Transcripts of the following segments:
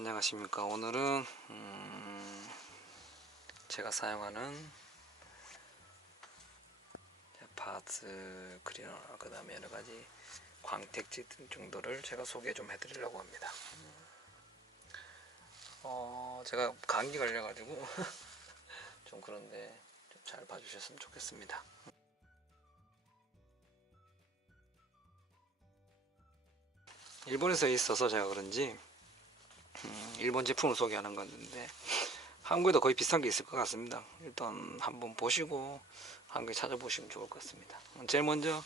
안녕하십니까. 오늘은 제가 사용하는 바즈 클리너, 그 다음에 여러가지 광택지 등 정도를 제가 소개 좀 해드리려고 합니다. 제가 감기 걸려가지고 좀 그런데 좀 잘 봐주셨으면 좋겠습니다. 일본에서 있어서 제가 그런지 일본 제품을 소개하는 건데 한국에도 거의 비슷한 게 있을 것 같습니다. 일단 한번 보시고 한국에 찾아보시면 좋을 것 같습니다. 제일 먼저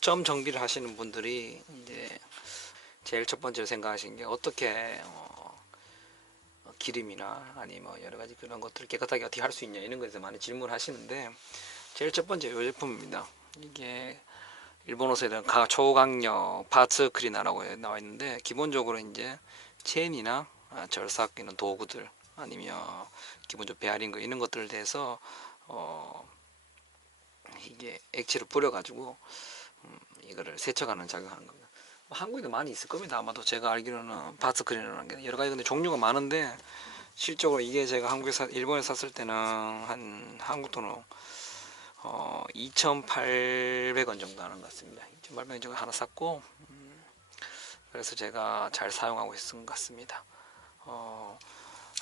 점 정비를 하시는 분들이 이제 제일 첫 번째로 생각하시는 게 어떻게 기름이나 아니 뭐 여러 가지 그런 것들을 깨끗하게 어떻게 할 수 있냐, 이런 것에서 많이 질문을 하시는데, 제일 첫 번째 이 제품입니다. 이게 일본어에 대한 초강력 파츠 클리너라고 나와 있는데, 기본적으로 이제 체인이나 절삭 이런 도구들, 아니면 기본적으로 베어링 이런 것들에 대해서 이게 액체를 뿌려 가지고 이거를 세척하는 작용하는 겁니다. 한국에도 많이 있을 겁니다. 아마도 제가 알기로는 바스 클리너라는 게 여러 가지 근데 종류가 많은데, 실적으로 이게 제가 일본에 샀을 때는 한 한국 돈으로 2,800원 정도 하는 것 같습니다. 2,800원 정도 하나 샀고, 그래서 제가 잘 사용하고 있는 것 같습니다.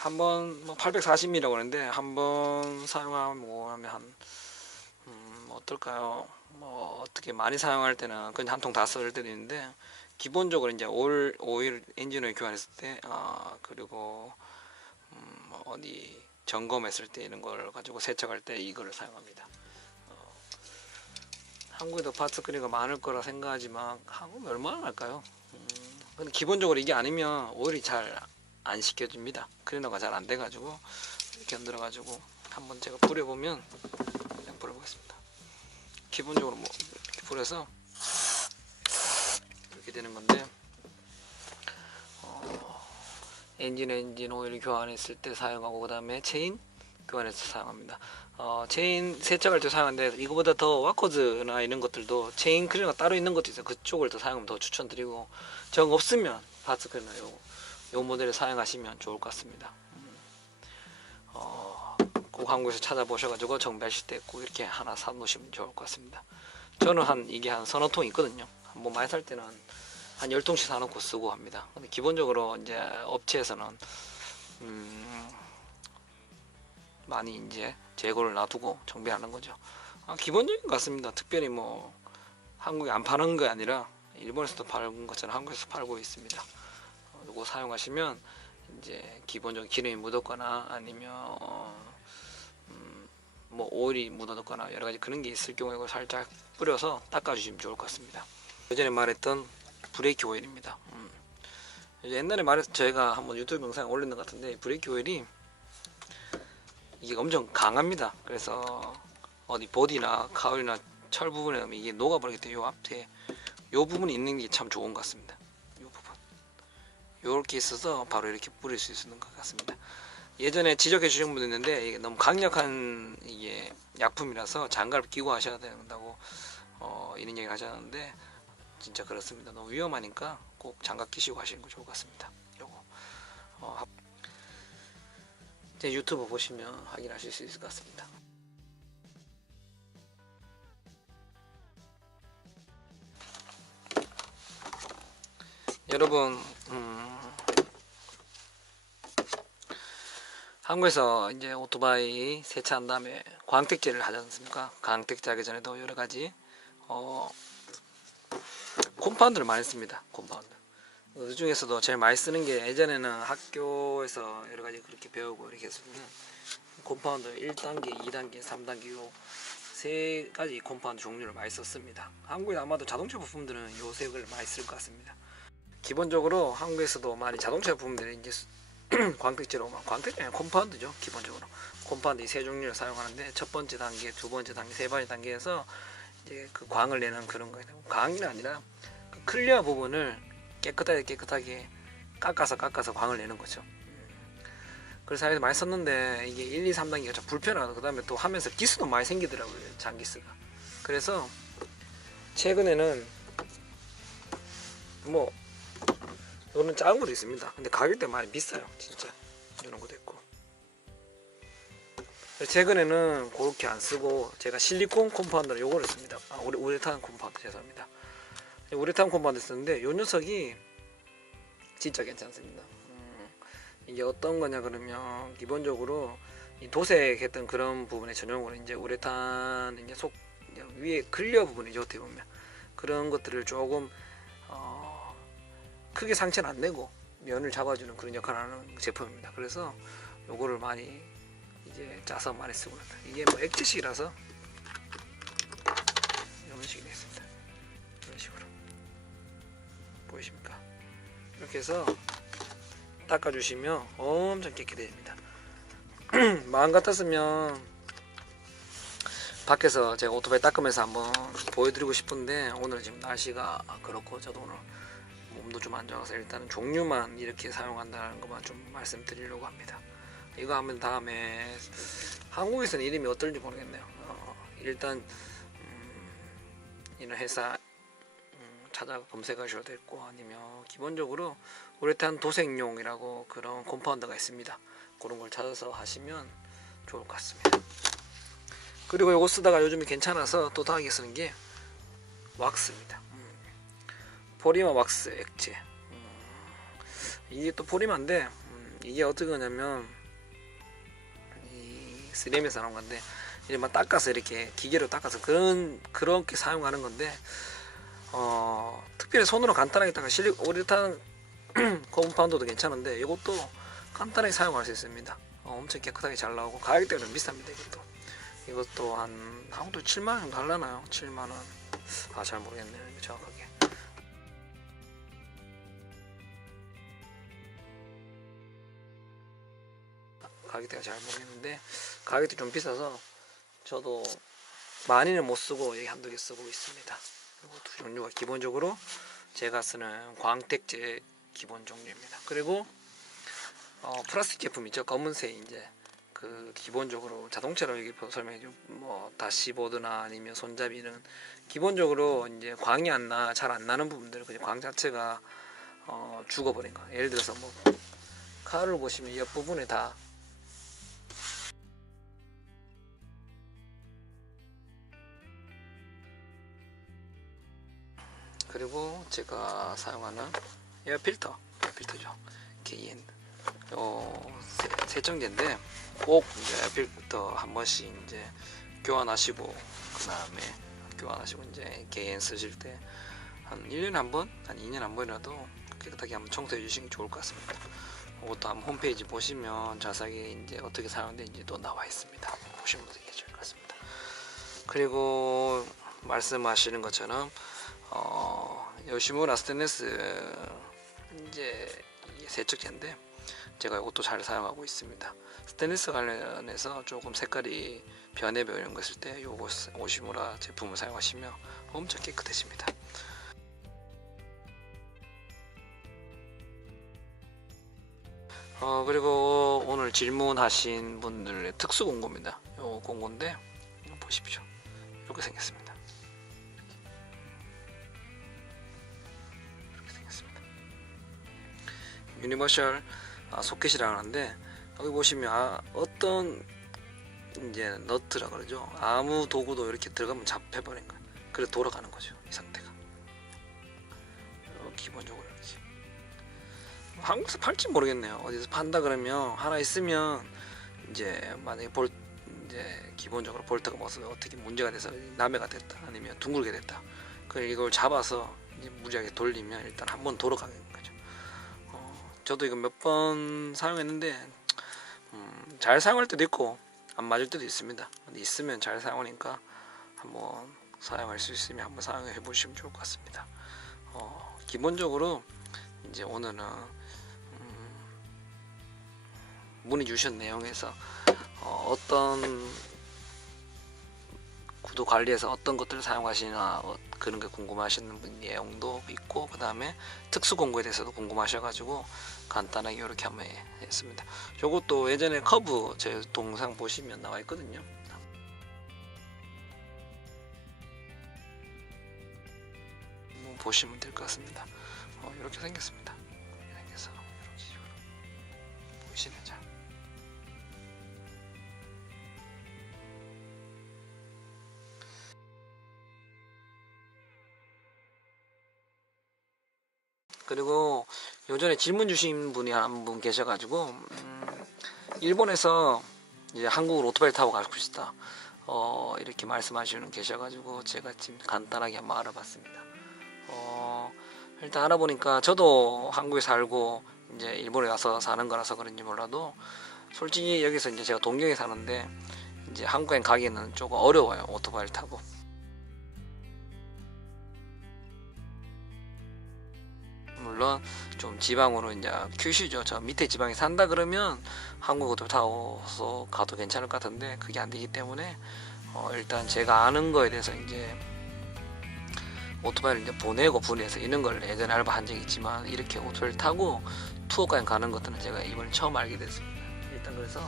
한번 뭐 840ml라고 하는데, 한번 사용하면 한 어떨까요? 뭐 어떻게 많이 사용할 때는 그냥 한 통 다 쓸 때도 있는데, 기본적으로 이제 오일 엔진오일 교환했을 때, 그리고 어디 점검했을 때 이런 걸 가지고 세척할 때 이거를 사용합니다. 한국에도 파츠 클리너가 많을 거라 생각하지만 한국은 얼마나 할까요? 근데 기본적으로 이게 아니면 오일이 잘 안 씻겨집니다. 클리너가 잘 안 돼가지고 이렇게 흔들어 가지고 한번 제가 뿌려보면, 그냥 뿌려보겠습니다. 기본적으로 뭐 이렇게 뿌려서 이렇게 되는 건데, 엔진 오일 교환했을 때 사용하고, 그 다음에 체인 교환해서 사용합니다. 체인 세척할 때 사용하는데, 이거보다 더 와커즈나 이런 것들도 체인 클리너가 따로 있는 것도 있어요. 그쪽을 더 사용하면 더 추천드리고, 정 없으면 바스 클리너 요 모델을 사용하시면 좋을 것 같습니다. 꼭 한국에서 찾아보셔가지고 정비하실 때 꼭 이렇게 하나 사 놓으시면 좋을 것 같습니다. 저는 이게 한 서너 통 있거든요. 뭐 많이 살 때는 한 10통씩 사놓고 쓰고 합니다. 근데 기본적으로 이제 업체에서는 많이 이제 재고를 놔두고 정비하는 거죠. 기본적인 것 같습니다. 특별히 뭐 한국에 안 파는 게 아니라 일본에서도 파는 것처럼 한국에서 팔고 있습니다. 이거 사용하시면 이제 기본적인 기름이 묻었거나 아니면 뭐 오일이 묻어졌거나 여러 가지 그런 게 있을 경우에 이걸 살짝 뿌려서 닦아주시면 좋을 것 같습니다. 예전에 말했던 브레이크 오일입니다. 옛날에 말해서 저희가 한번 유튜브 영상 올렸는 것 같은데, 브레이크 오일이 이게 엄청 강합니다. 그래서 어디 보디나 가울이나 철 부분에 넣으면 이게 녹아버리기 때문에 요 앞에 요 부분이 있는 게 참 좋은 것 같습니다. 요 부분 요렇게 있어서 바로 이렇게 뿌릴 수 있는 것 같습니다. 예전에 지적해 주신 분도 있는데, 이게 너무 강력한 이게 약품이라서 장갑을 끼고 하셔야 된다고 이런 얘기 하셨는데, 진짜 그렇습니다. 너무 위험하니까 꼭 장갑 끼시고 하시는 거 좋을 것 같습니다. 요거 제 유튜브 보시면 확인하실 수 있을 것 같습니다. 여러분, 한국에서 이제 오토바이 세차한 다음에 광택제를 하지 않습니까? 광택제 하기 전에도 여러 가지 콤파운드를 많이 씁니다. 콤파운드. 그 중에서도 제일 많이 쓰는 게, 예전에는 학교에서 여러 가지 그렇게 배우고 이렇게 했으면 콤파운드 1단계, 2단계, 3단계 요 세 가지 콤파운드 종류를 많이 썼습니다. 한국에 아마도 자동차 부품들은 요 세 개를 많이 쓸 것 같습니다. 기본적으로 한국에서도 많이 자동차 부품들이 이제 광택제로, 광택제 아니라 콤파운드죠. 기본적으로 콤파운드 이 세 종류를 사용하는데, 첫 번째 단계, 두 번째 단계, 세 번째 단계에서 이제 그 광을 내는 그런 거예요. 광이 아니라 그 클리어 부분을 깨끗하게 깎아서 광을 내는 거죠. 그래서 사실 많이 썼는데, 이게 1, 2, 3단계가 좀 불편하고, 그 다음에 또 하면서 기스도 많이 생기더라고요. 장기스가. 그래서 최근에는 뭐 이거는 작은 것도 있습니다. 근데 가격대 많이 비싸요 진짜. 이런 것도 있고. 최근에는 그렇게 안 쓰고 제가 실리콘 컴파운더 요거를 씁니다. 우레탄 컴파운더, 죄송합니다. 우레탄 컴파운더 쓰는데 요 녀석이 진짜 괜찮습니다. 이게 어떤 거냐 그러면 기본적으로 이 도색했던 그런 부분에 전용으로 이제 우레탄 이제 속 위에 클리어 부분이죠, 어떻게 보면 그런 것들을 조금 크게 상처는 안 내고 면을 잡아주는 그런 역할을 하는 제품입니다. 그래서 요거를 많이 이제 짜서 많이 쓰고 있다. 이게 뭐 액체식이라서 이런 식이 되겠습니다. 이런 식으로 보이십니까? 이렇게 해서 닦아주시면 엄청 깨끗해집니다. 마음 같았으면 밖에서 제가 오토바이 닦으면서 한번 보여드리고 싶은데 오늘 지금 날씨가 그렇고 저도 오늘 몸도 좀 안 좋아서 일단은 종류만 이렇게 사용한다는 것만 좀 말씀드리려고 합니다. 이거 하면 다음에 한국에서는 이름이 어떨지 모르겠네요. 일단 이런 회사 찾아 검색하셔도 됐고, 아니면 기본적으로 우레탄 도색용이라고 그런 컴파운더가 있습니다. 그런 걸 찾아서 하시면 좋을 것 같습니다. 그리고 이거 쓰다가 요즘에 괜찮아서 또 다하게 쓰는 게 왁스입니다. 포리머 왁스 액체. 이게 또 포리머인데 이게 어떻게 하냐면 이 3M에서 나온 건데 이렇게 닦아서 이렇게 기계로 닦아서 그렇게 사용하는 건데 특별히 손으로 간단하게 닦아 우레탄 컴파운더도 괜찮은데 이것도 간단하게 사용할 수 있습니다. 엄청 깨끗하게 잘 나오고 가격대가 좀 비쌉니다. 이것도 한 한국도 7만원 정도 하려나요? 7만원. 잘 모르겠네요 정확하게. 가격대가 잘 모르겠는데 가격도 좀 비싸서 저도 많이는 못 쓰고 여기 한두 개 쓰고 있습니다. 그리고 두 종류가 기본적으로 제가 쓰는 광택제 기본 종류입니다. 그리고 플라스틱 제품 있죠, 검은색. 이제 그 기본적으로 자동차로 여기 설명해줘, 뭐 다시보드나 아니면 손잡이는 기본적으로 이제 광이 잘 안 나는 부분들, 그 광 자체가 죽어버린 거. 예를 들어서 뭐 칼을 보시면 옆 부분에 다 그리고 제가 사용하는 에어필터죠. KN 세정제인데 꼭 이제 에어필터 한 번씩 이제 교환하시고 이제 KN 쓰실 때 한 1년에 한 번, 한 2년에 한 번이라도 깨끗하게 한번 청소해 주시는 게 좋을 것 같습니다. 이것도 한번 홈페이지 보시면 자세하게 이제 어떻게 사용되는지 또 나와 있습니다. 보시면 되게 좋을 것 같습니다. 그리고 말씀하시는 것처럼 요시무라 스테인리스 이제 세척제인데 제가 이것도 잘 사용하고 있습니다. 스테인리스 관련해서 조금 색깔이 변해버 이런 거 있을 때 요거 요시무라 제품을 사용하시면 엄청 깨끗해집니다. 그리고 오늘 질문하신 분들의 특수 공고입니다. 요 공고인데 보십시오. 이렇게 생겼습니다. 유니버셜 소켓이라고 하는데 여기 보시면 어떤 이제 너트라 그러죠. 아무 도구도 이렇게 들어가면 잡혀버린 거예요. 그래서 돌아가는 거죠. 이 상태가 기본적으로 이렇게. 한국에서 팔지 모르겠네요. 어디서 판다 그러면 하나 있으면 이제 만약에 이제 기본적으로 볼트가 뭐 어떻게 문제가 돼서 남해가 됐다, 아니면 둥글게 됐다, 그럼 이걸 잡아서 이제 무리하게 돌리면 일단 한번 돌아가는 거죠. 저도 이거 몇 번 사용했는데 잘 사용할 때도 있고 안 맞을 때도 있습니다. 근데 있으면 잘 사용하니까 한번 사용할 수 있으면 한번 사용해 보시면 좋을 것 같습니다. 기본적으로 이제 오늘은 문의 주신 내용에서 어떤 구도 관리에서 어떤 것들을 사용하시나 그런 게 궁금하시는 분 내용도 있고, 그 다음에 특수 공구에 대해서도 궁금하셔가지고 간단하게 이렇게 한번 했습니다. 이것도 예전에 커브 제 동상 보시면 나와 있거든요. 보시면 될 것 같습니다. 이렇게 생겼습니다. 그리고 요전에 질문 주신 분이 한 분 계셔가지고 일본에서 이제 한국으로 오토바이 타고 가고 싶다 이렇게 말씀하시는 계셔가지고 제가 지금 간단하게 한번 알아봤습니다. 일단 알아보니까 저도 한국에 살고 이제 일본에 가서 사는 거라서 그런지 몰라도 솔직히 여기서 이제 제가 동경에 사는데 이제 한국에 가기에는 조금 어려워요. 오토바이를 타고. 물론 좀 지방으로 이제 큐슈죠. 저 밑에 지방에 산다 그러면 한국 오토바이 타고서 가도 괜찮을 것 같은데 그게 안 되기 때문에 일단 제가 아는 거에 대해서 이제 오토바이를 이제 보내고 분해서 이런 걸 예전에 알바한 적이 있지만 이렇게 오토바이를 타고 투어까지 가는 것들은 제가 이번에 처음 알게 됐습니다. 일단 그래서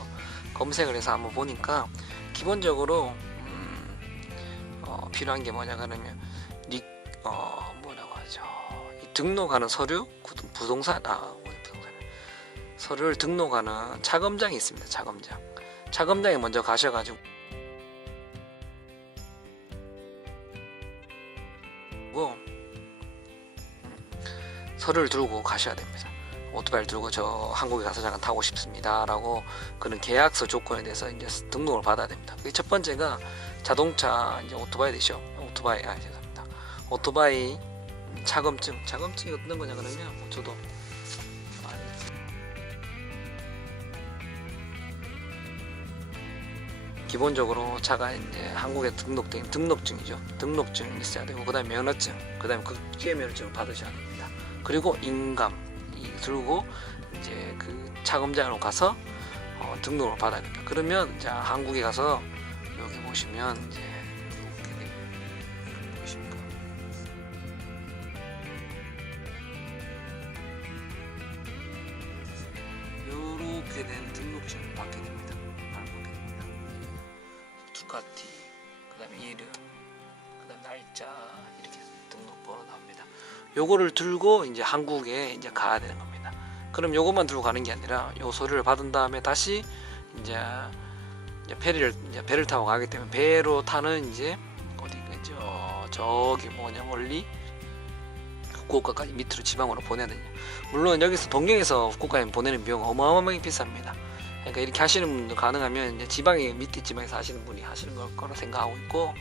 검색을 해서 한번 보니까 기본적으로 필요한 게 뭐냐 그러면 뭐라고 하죠? 이 등록하는 서류, 부동산 서류를 등록하는 차검장이 있습니다. 차검장에 먼저 가셔가지고 서류를 들고 가셔야 됩니다. 오토바이를 들고 저 한국에 가서 잠깐 타고 싶습니다 라고 그런 계약서 조건에 대해서 이제 등록을 받아야 됩니다. 그게 첫 번째가 자동차 이제 오토바이 되죠. 죄송합니다. 오토바이 차검증이 어떤 거냐 그러면 저도 기본적으로 차가 이제 한국에 등록된 등록증이죠. 등록증이 있어야 되고 그다음에 면허증, 그다음에 국제 면허증을 받으셔야 됩니다. 그리고 인감 들고 이제 그 차검장으로 가서 등록을 받아야 됩니다. 그러면 이제 한국에 가서 여기 보시면 이제 보이십니까? 이렇게 된 등록증을 받게 됩니다. 두카티, 그다음에 이름, 그다음 날짜 이렇게 등록번호 나옵니다. 요거를 들고 이제 한국에 이제 가야 되는 겁니다. 그럼 요것만 들고 가는 게 아니라 요 서류를 받은 다음에 다시 이제 배를 타고 가기 때문에 배로 타는 이제 어디겠죠? 저기 뭐냐 멀리 후쿠오카까지 밑으로 지방으로 보내야 되냐. 물론 여기서 동경에서 후쿠오카에 보내는 비용은 어마어마하게 비쌉니다. 그러니까 이렇게 하시는 분도 가능하면 이제 지방에 밑에 지방에서 하시는 분이 하시는 거라 생각하고 있고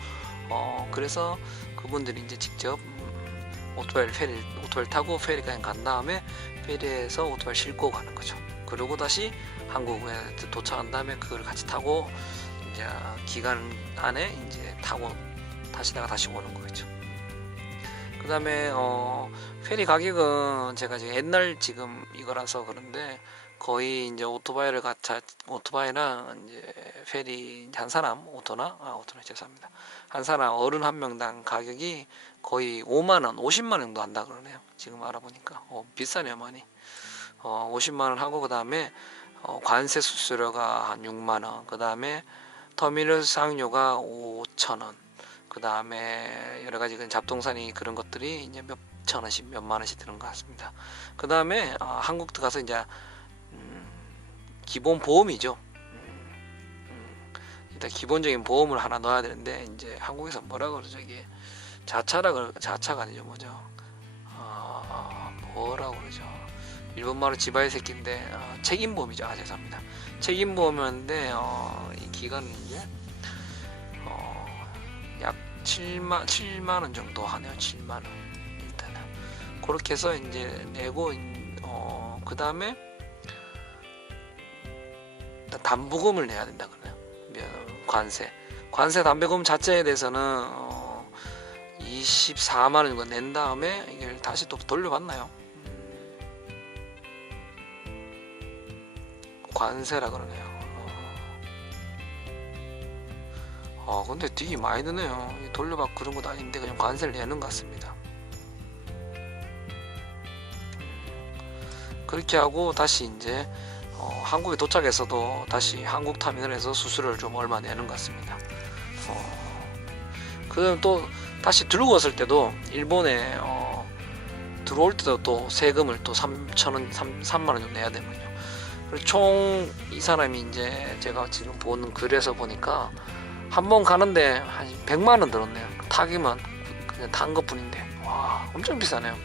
그래서 그분들이 이제 직접 오토바이를 타고 페리까지 간 다음에 페리에서 오토바이를 싣고 가는 거죠. 그리고 다시 한국에 도착한 다음에 그걸 같이 타고 이제 기간 안에 이제 타고 다시다가 다시 오는 거겠죠. 그 다음에 페리 가격은 제가 지금 옛날 지금 이거라서 그런데 거의 이제 오토바이랑 이제 페리 한 사람 오토나 죄송합니다. 한 사람 어른 한 명당 가격이 거의 5만 원, 50만 원 정도 한다 그러네요. 지금 알아보니까 비싸네요 많이. 50만 원 하고 그 다음에 관세 수수료가 한 6만 원, 그 다음에 터미널 사용료가 5천 원, 그 다음에 여러 가지 잡동사니 그런 것들이 이제 몇천 원씩 몇만 원씩 드는 것 같습니다. 그 다음에 한국 들어가서 이제 기본 보험이죠. 일단 기본적인 보험을 하나 넣어야 되는데 이제 한국에서 뭐라 그러죠 이게 자차가 아니죠 뭐죠? 뭐라고 그러죠? 일본말로 지바이 새끼인데 책임보험이죠. 죄송합니다. 책임보험이었는데 이 기간은 이제 약 7만 원 정도 하네요. 7만 원 일단은 그렇게 해서 이제 내고 그 다음에 담보금을 내야 된다 그래요. 관세 담보금 자체에 대해서는 24만 원 정도 낸 다음에 이걸 다시 또 돌려받나요? 관세라 그러네요. 근데 되게 많이 드네요. 돌려받고 그런 것도 아닌데 그냥 관세를 내는 것 같습니다. 그렇게 하고 다시 이제 한국에 도착해서도 다시 한국 터미널에서 수수료를 좀 얼마 내는 것 같습니다. 그다음 또 다시 들고 왔을 때도 일본에 들어올 때도 또 세금을 또 3만 원 정도 내야 되거든요. 총 이 사람이 이제 제가 지금 보는 글에서 보니까 한 번 가는데 한 100만 원 들었네요. 타기만 그냥 탄 것뿐인데 와 엄청 비싸네요.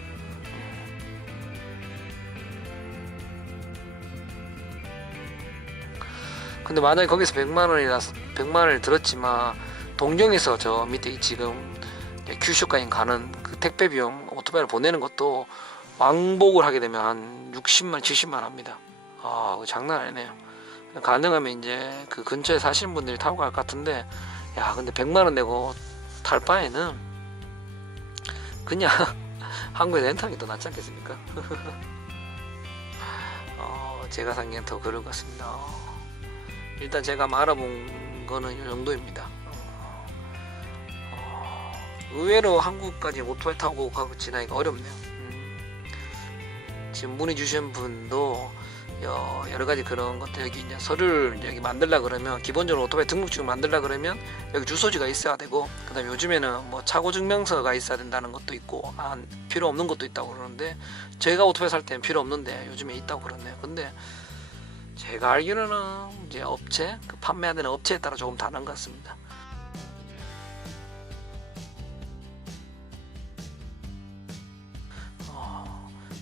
근데 만약에 거기서 100만원을 들었지만 동경에서 저 밑에 지금 큐슈까지 가는 그 택배 비용 오토바이를 보내는 것도 왕복을 하게 되면 한 60만 70만 합니다. 아, 그거 장난 아니네요. 가능하면 이제 그 근처에 사시는 분들이 타고 갈 것 같은데, 야 근데 100만원 내고 탈 바에는 그냥 한국에 렌트하는 게 더 낫지 않겠습니까? 제가 산 게 더 그럴 것 같습니다. 일단 제가 알아본 거는 이 정도입니다. 의외로 한국까지 오토바이 타고 가고 지나기가 어렵네요. 지금 문의 주신 분도 여러 가지 그런 것들, 여기 이제 서류를 여기 만들라 그러면 기본적으로 오토바이 등록증을 만들라 그러면 여기 주소지가 있어야 되고, 그다음에 요즘에는 뭐 차고 증명서가 있어야 된다는 것도 있고 필요 없는 것도 있다고 그러는데, 제가 오토바이 살 때는 필요 없는데 요즘에 있다고 그러네요. 근데 제가 알기로는 이제 업체, 그 판매하는 업체에 따라 조금 다른 것 같습니다.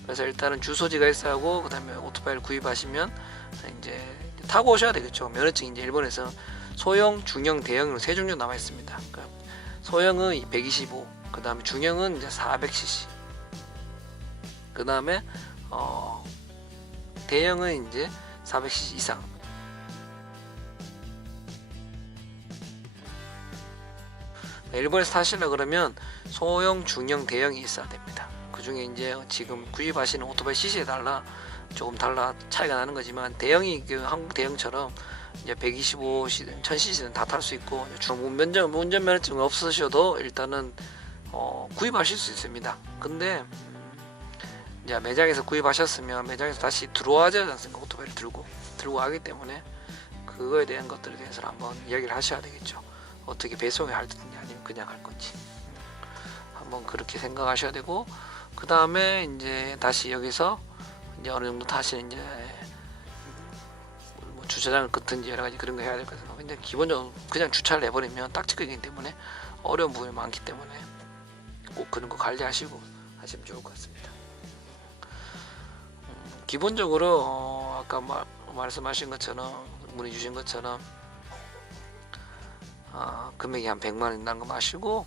그래서 일단은 주소지가 있어야 하고, 그 다음에 오토바이를 구입하시면 이제 타고 오셔야 되겠죠. 면허증이 이제 일본에서 소형, 중형, 대형으로 세 종류 남아 있습니다. 그러니까 소형은 125, 그 다음에 중형은 이제 400cc, 그 다음에 대형은 이제 400cc 이상. 일본에서 타시려 그러면 소형, 중형, 대형이 있어야 됩니다. 그 중에 이제 지금 구입하시는 오토바이 cc에 따라 조금 달라 차이가 나는 거지만, 대형이 그 한국 대형처럼 이제 125cc, 1000cc는 다 탈 수 있고, 운전면허증 없으셔도 일단은 구입하실 수 있습니다. 근데 이제 매장에서 구입하셨으면 매장에서 다시 들어와야 되지 않습니까? 오토바이를 들고 가기 때문에 그거에 대한 것들에 대해서 한번 이야기를 하셔야 되겠죠. 어떻게 배송을 할 건지 아니면 그냥 할 건지 한번 그렇게 생각하셔야 되고, 그 다음에 이제 다시 여기서 이제 어느 정도 타시는 이제 뭐 주차장을 긋든지 여러 가지 그런 거 해야 될 것 같아요. 근데 기본적으로 그냥 주차를 해버리면 딱지끄기 때문에 어려운 부분이 많기 때문에 꼭 그런 거 관리하시고 하시면 좋을 것 같습니다. 기본적으로 아까 말씀하신 것처럼, 문의 주신 것처럼 금액이 한 100만원 된다는 거 마시고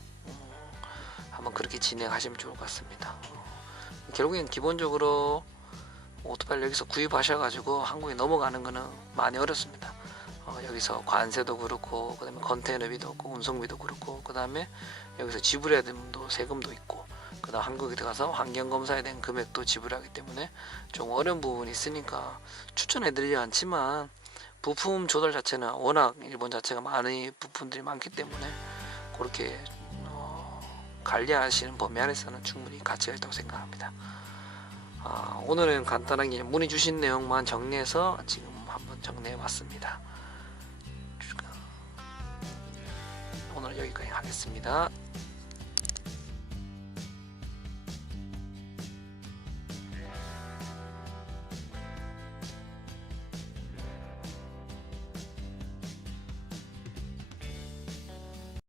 한번 그렇게 진행하시면 좋을 것 같습니다. 결국엔 기본적으로 오토바이를 여기서 구입하셔가지고 한국에 넘어가는 거는 많이 어렵습니다. 여기서 관세도 그렇고, 그 다음에 컨테이너비도 없고, 운송비도 그렇고, 그 다음에 여기서 지불해야 되는 세금도 있고, 그 다음 한국에 들어가서 환경검사에 대한 금액도 지불하기 때문에 좀 어려운 부분이 있으니까 추천해드리지 않지만, 부품 조달 자체는 워낙 일본 자체가 많은 부품들이 많기 때문에 그렇게 관리하시는 범위 안에서는 충분히 가치가 있다고 생각합니다. 오늘은 간단하게 문의 주신 내용만 정리해서 지금 한번 정리해 봤습니다. 오늘 여기까지 하겠습니다.